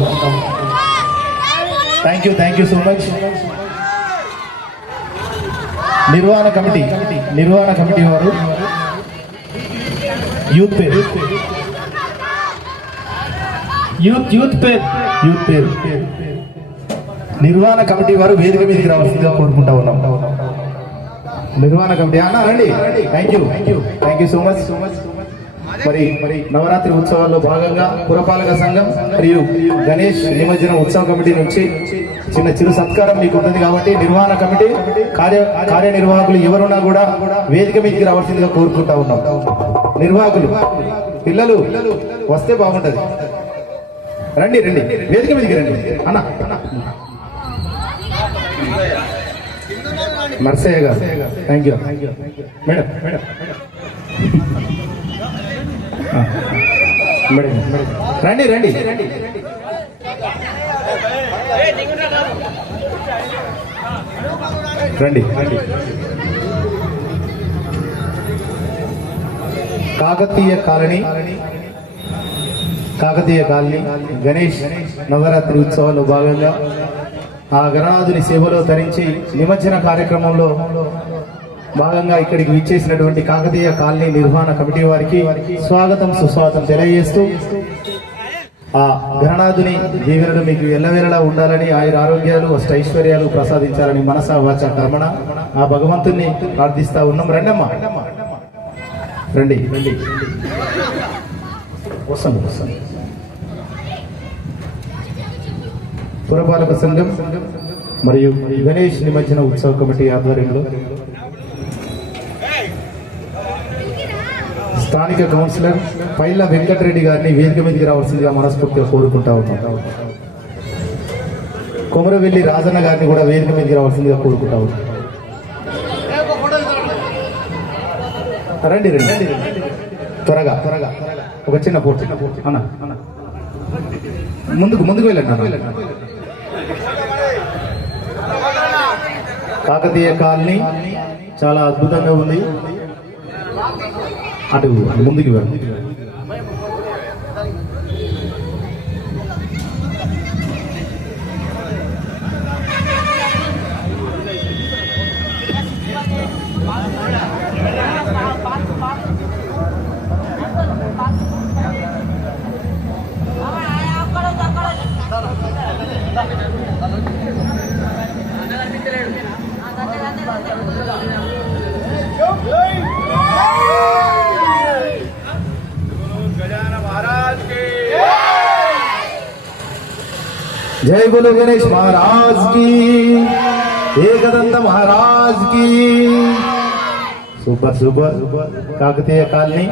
ఉన్నాం thank you thank you so much నిర్వహణ committee నిర్వహణ కమిటీ వారు. యూత్ పేరు యూత్ యూత్ పేర్ యూత్ పేరు నిర్వహణ కమిటీ వారు వేదిక మీదకి రావాల్సిందిగా కోరుకుంటా ఉన్నాం. నిర్వహణ కమిటీ అన్న రండి. Thank you thank you so much so much మరి మరి నవరాత్రి ఉత్సవాల్లో భాగంగా పురపాలక సంఘం మరియు గణేష్ నిమజ్జన ఉత్సవ కమిటీ నుంచి చిన్న చిరు సత్కారం మీకు ఉంటుంది కాబట్టి నిర్వహణ కమిటీ కార్య కార్యనిర్వాహకులు ఎవరున్నా కూడా వేదిక మీదకి రావాల్సిందిగా కోరుకుంటా ఉన్నాం. నిర్వాహకులు పిల్లలు వస్తే బాగుంటది. రండి రండి. వేదిక మీదకి రండి. అన్న. నర్సయ్య గారు థ్యాంక్ యూ మేడం మేడం. రండి రండి. రండి. రండి కాకతీయ కాలనీ కాకతీయ కాలనీ గణేష్ నవరాత్రి ఉత్సవాల్లో భాగంగా ఆ గణనాథుని సేవలో తరించి నిమజ్జన కార్యక్రమంలో భాగంగా ఇక్కడికి విచ్చేసినటువంటి కాకతీయ కాలనీ నిర్వహణ కమిటీ వారికి స్వాగతం సుస్వాగతం తెలియజేస్తూ ఆ గణనాథుని దీవెనలు మీకు ఎల్లవేళలా ఉండాలని ఆయుర ఆరోగ్యాలు అష్టైశ్వర్యాలు ప్రసాదించాలని మనస వాచ కర్మణ. ఆ భగవంతుని ప్రార్థిస్తా ఉన్నాం. రండమ్మా. రండి. రండి వస్తాను వస్తాను పురపాలక సంఘం మరియు గణేష్ నిమజ్జన ఉత్సవ కమిటీ ఆధ్వర్యంలో స్థానిక కౌన్సిలర్ పైల వెంకటరెడ్డి గారిని వేదిక మీదకి రావాల్సిందిగా మనస్ఫూర్తిగా కోరుకుంటా ఉన్నాం. కొమరవెల్లి రాజన్న గారిని కూడా వేదిక మీదకి రావాల్సిందిగా కోరుకుంటా ఉన్నాం. రండి రండి. త్వరగా త్వరగా. ఒక చిన్న పోటీ. అన్న. అన్న ముందుకు ముందుకు వెళ్ళండి కాకతీయ కాలనీ చాలా అద్భుతంగా ఉంది. అటు ముందుకు వెళ్ళండి जय गुरु गणेश महाराज की। एकदंत महाराज की। सुबह सुबह काकतीय कालनी